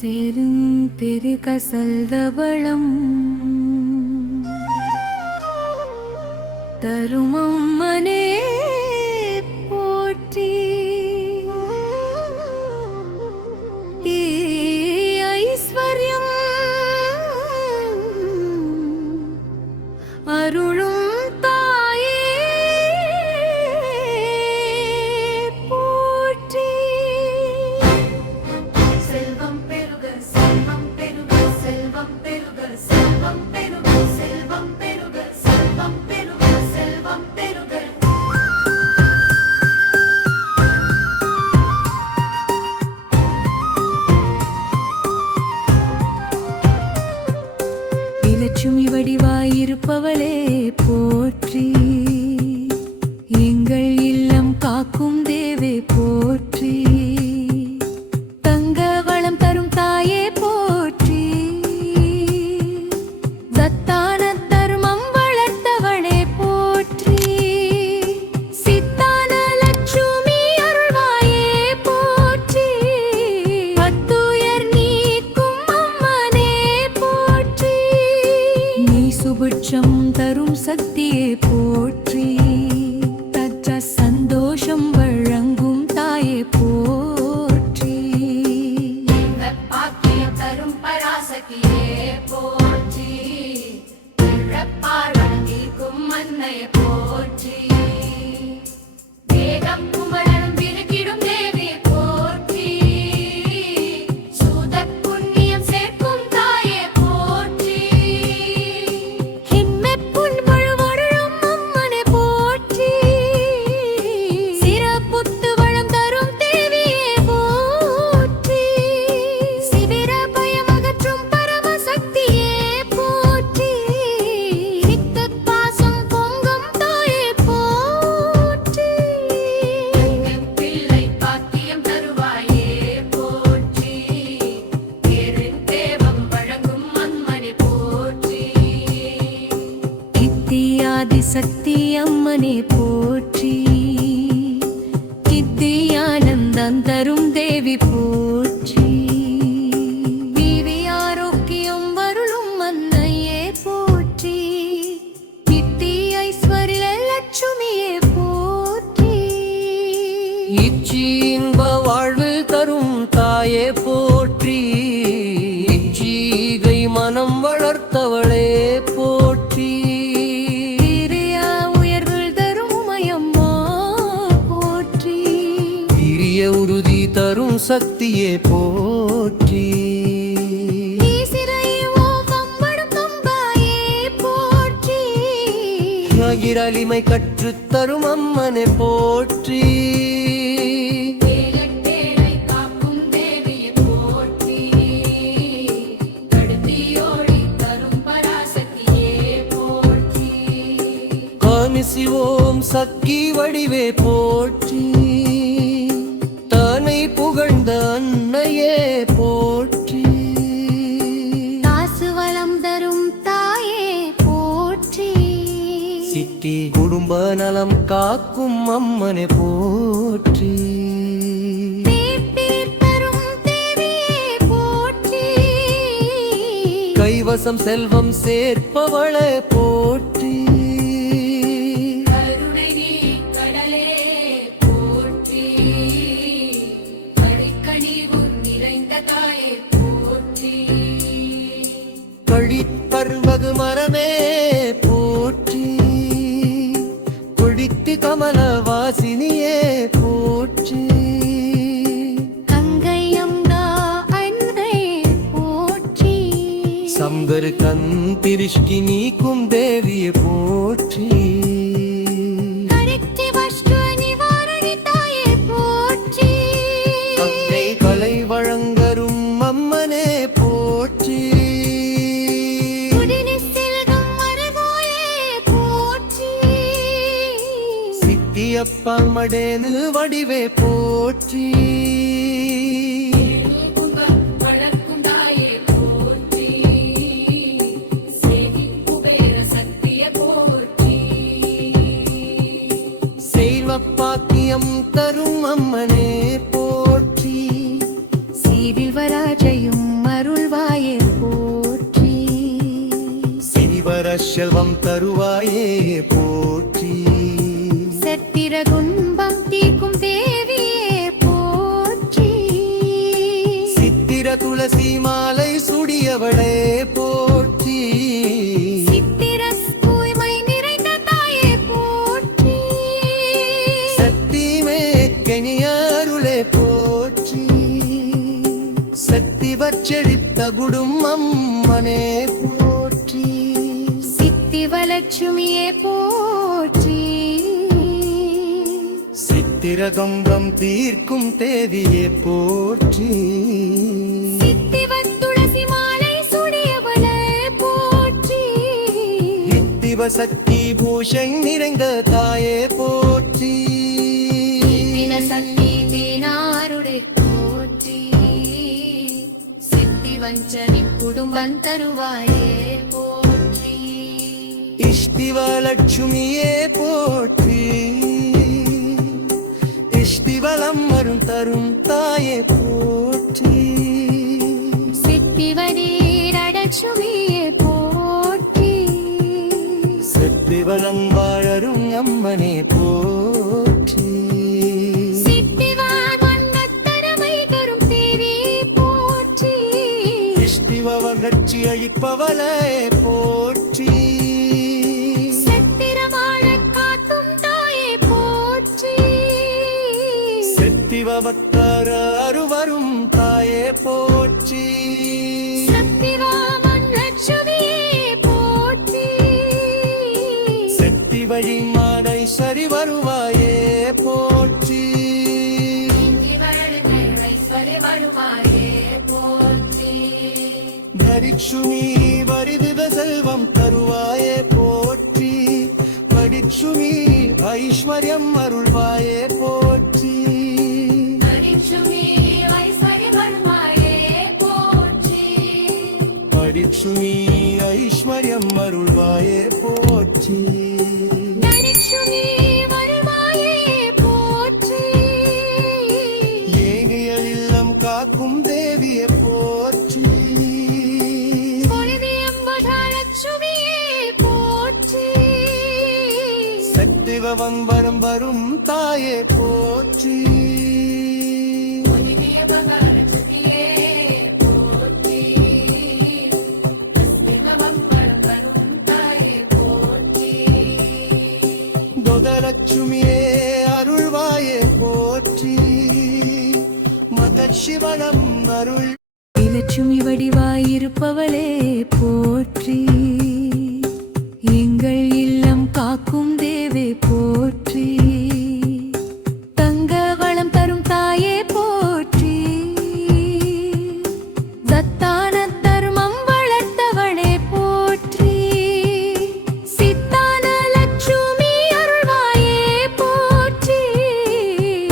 செருந்தெருகசல்தவளம் தருமம்மனே போற்றி ஐஸ்வர்யம் அருளும் லட்சுமி வடிவாயிருப்பவளே போற்றி எங்கள் இல்லம் காக்கும் தேவே போற்றி தங்க வளம் தரும் தாயே போற்றி சத்தான தர்மம் வளர்த்தவளே போற்றி சித்தான லட்சுமி அருள்வாயே போற்றி பத்துயர் நீக்கும் அம்மனே போற்றி சுபிட்சம் தரும் சக்தியே போற்றி தற்ற சந்தோஷம் வழங்கும் தாயே போற்றி பாக்கியம் தரும் பராசக்தியே போற்றி இழப்பார்க்கும் மன்னையே போற்றி வேகம் குமரனும் விருக்கிடும் தேவியே போற்றி சூத புண்ணியம் சேர்க்கும் தாயே போற்றி சக்தி அம்மனே போற்றி கித்தியானந்தம் தரும் தேவி போற்றி வீவி ஆரோக்கியம் வருளும் மன்னையே போற்றி கித்தி ஐஸ்வர்ய லட்சுமியே போற்றி இச்சி இன்ப வாழ்வு தரும் தாயே போற்றி இச்சீகை மனம் வளர்த்தவளே போற்றி உறுதி தரும் சக்தியே போற்றி அகிரலிமை கற்றுத் தரும் அம்மனை போற்றி சிவோம் சக்கி வடிவே போற்றி புகழ்ந்த அன்னையே போற்றி காசுவளம் தரும் தாயே போற்றி சிட்டி குடும்ப நலம் காக்கும் அம்மனை போற்றி தரும் தேவியே போற்றி கைவசம் செல்வம் சேர்ப்பவளே போற்றி பர்வகு மரமே போற்றி கொடித்து கமல வாசினியே போற்றி கங்கையம்தா அன்னை போற்றி சம்பர் கந்திரிஷ்டி நீக்கும் தேவியே போற்றி கலை வழங்கரும் அம்மனே போற்றி மடேனு வடிவே போற்றி வளர்க்கும் தாயே போற்றி சேவி குபேர சக்தியே போற்றி செல்வப்பாக்கியம் தரும் அம்மனே போற்றி சீரில் வராஜையும் செல்வம் தருவாயே போற்றி. சத்திர துன்பம் தீர்க்கும் தேவியே போற்றி. சித்திர துளசி மாலை சுடியவளே போற்றி. சித்திர தூய்மை நிறைந்த தாயே போற்றி. சத்திமே கனியாருளே போற்றி. சக்தி வச்செழித்த குடும்பம் அம்மனே போற்றி. சித்திவலட்சுமியே போற்றி. சித்திர துன்பம் தீர்க்கும் தேவியே போற்றி. சித்திவ துளசி மாலை சுடியவளே போற்றி. இத்திவ சக்தி பூஷன் நிறைந்த தாயே போற்றி. தின சக்தி தீனாருடே போற்றி. சித்தி வஞ்சனி குடும்பம் தருவாயே போற்றி. இஷ்டிவ லட்சுமியே போற்றி. இஷ்டிவலம் வரும் தரும் தாயே போற்றி. சித்திவனீரடச்சுமியே போற்றி. சித்திவலம் வாழரும் அம்மனே போற்றி. சித்திவான் வண்ணத்தரமை தரும் தேவி போற்றி. இஷ்டிவ வளர்ச்சி அழிப்பவளே போற்றி. சத்திரமாழக் காக்கும் தாயே போற்றி. சித்திவ பக்தர் அருவரும் தாயே போற்றி. சத்திவாமன் லட்சுமியே போற்றி. சக்தி வழி மாடை சரி வருவாயே போற்றி. தரிக்ஷுமி வரிதித செல்வம் தருவாயே போற்றி. வடிக்ஷுமி ஐஸ்வர்யம் அருள்வாயே போற்றி. வடிக்ஷுமி ஐஸ்வர்யம் அருள்வாயே போற்றி. தரிக்ஷுமி வருவாயே போற்றி. ஏகியல் இல்லம் காக்கும் தேவியே போற்றி. பொலிதியம்பதாலட்சுமியே போற்றி. சக்திவன் வரும் வரும் தாயே போற்றி. பொலிதியம்பதாலட்சுமியே போற்றி. சக்திவன் வரும் தாயே போற்றி. தொதலட்சுமியே அருள்வாயே போற்றி. மதசிவனம் அருள் லட்சுமி வடிவாயிருப்பவளே போற்றி. எங்கள் இல்லம் காக்கும் தேவே போற்றி. தங்க வளம் தரும் தாயே போற்றி. சத்தான தர்மம் வளர்த்தவளே போற்றி. சித்தான லட்சுமி அருள்வாயே போற்றி.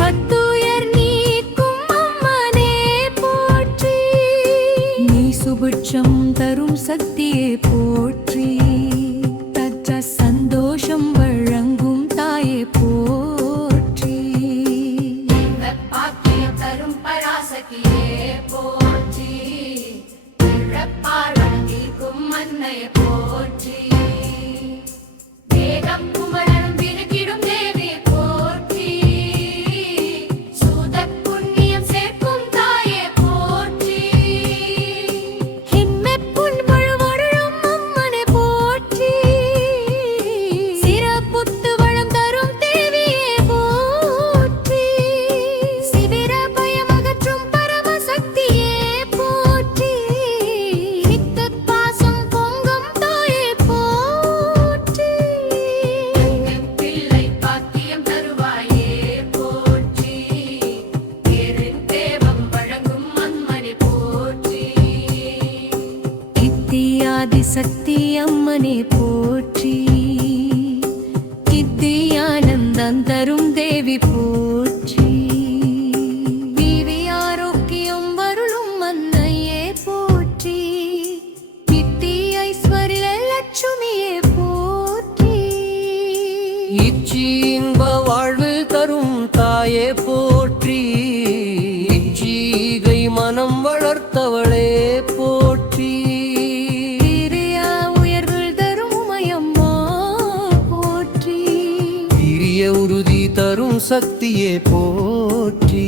பத்துயர் நீக்கும் அம்மனே போற்றி. நீ சுபிட்சம் தரும் சக்தியே போற்றி. தற்ற சந்தோஷம் வழங்கும் தாயே போற்றி. பாக்கியம் தரும் பராசக்தியே போற்றி. இழப்பார்வம் தீர்க்கும் மன்னையே போற்றி. வேகம் குமரனும் விருக்கிடும் தேவி போற்றி. சூதப் புண்ணியம் சேர்க்கும் தாயே போற்றி. ஹிம்மெப்புண் முழுவொருளும் அம்மனே போற்றி. சிறப்புத்து வளம் தரும் தேவியே போற்றி. சிவிர பயமகற்றும் பரமசக்தியே போற்றி. நித்தப் பாசம் பொங்கும் தாயே போற்றி. பிள்ளை பாக்கியம் தருவாயே போற்றி. தேவம் வழங்கும் அம்மனே போற்றி. இத்தியாதி சக்தி அம்மனே போற்றி. இத்தியானந்தம் தரும் தேவி போற்றி. வீவி ஆரோக்கியம் வருளும் அன்னையே போற்றி. நித்தி ஐஸ்வர்ய லட்சுமியே போற்றி. இச்சி இன்ப வாழ்வில் தரும் தாயே போற்றி. இச்சீகை மனம் வளர்த்தவளே போற்றி. வீரியா உயர்வுள் தரும் உமையே சக்தியே போற்றி.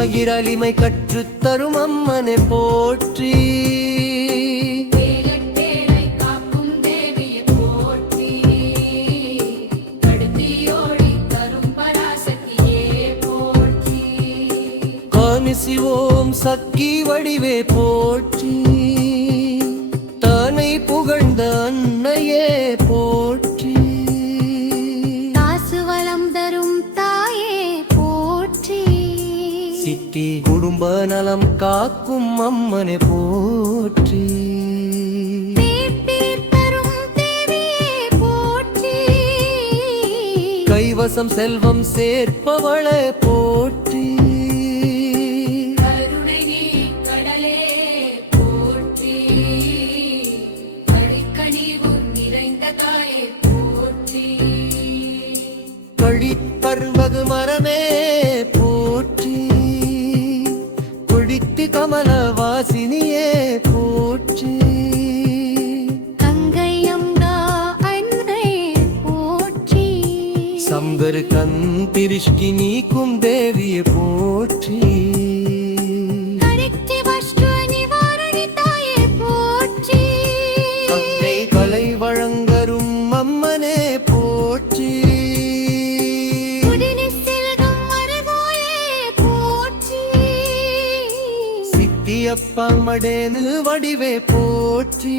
அகிரலிமை கற்றுத் தரும் அம்மனை போற்றி. வேலட்டேரை காக்கும் தேவியை போற்றி. கடுத்தியோடி தரும் பராசக்தியே போற்றி. காமிசி ஓம் சக்தி வடிவே போற்றி. தானை புகழ்ந்த அன்னையே போற்றி. காசுவளம் தரும் தாயே போற்றி. சித்தி குடும்ப நலம் காக்கும் அம்மனை போற்றி. பேர் தரும் தேவியே போற்றி. கைவசம் செல்வம் சேர்ப்பவளை போற்றி. கருணை நீ கடலே போற்றி. கழிக்கனிவும் நிறைந்த தாயே போற்றி. கழிப்பருவது மரமே போற்றி. கொடித்து கமல வாசினியே போற்றி. கங்கையங்கா அன்னை போற்றி. சம்பரு கண் திருஷ்டி நீக்கும் தேவியை போற்றி. கரித்தி வஷ்டு நிவாரணி தாயே போற்றி. கத்தை கலை வழங்கரும் அம்மனே போற்றி. குடினி செல்கம் மருகோயே போற்றி. சித்தியப்பா மடேனு வடிவே போற்றி.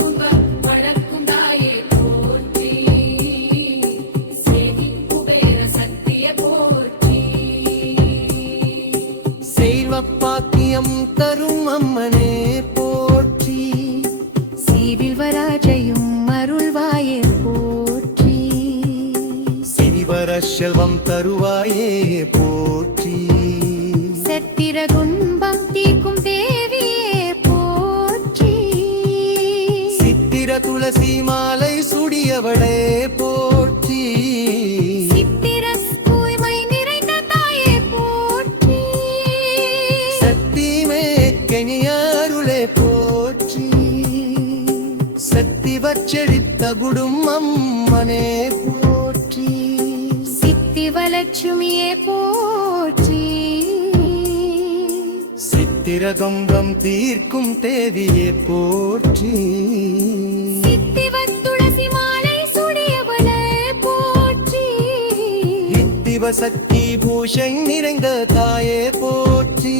முகம் வளர்க்கும் தாயே போற்றி. சேதி குபேர சக்தியே போற்றி. செல்வப்பாக்கியம் தரும் அம்மனே போற்றி. சீவில் வராஜையும் அருள்வாயே போற்றி. சிறிவர செல்வம் தருவாயே போற்றி. செத்திர துன்பம் தீர்க்கும் தேவியே போற்றி. சித்திர துளசி மாலை சுடியவளே போற்றி. சித்திர தூய்மை நிறைந்த தாயே போற்றி. சக்தி மேற்கனியாருளே போற்றி. சக்தி வச்செழித்த குடும்பம் அம்மனே போற்றி. சித்திவலட்சுமியே போற்றி. சித்திரகம்பம் தீர்க்கும் தேவியே போற்றி. சித்திவத் துளசி மாலை சுடியவளே போற்றி. நித்திவ சக்தி பூஷை நிறைந்த தாயே போற்றி.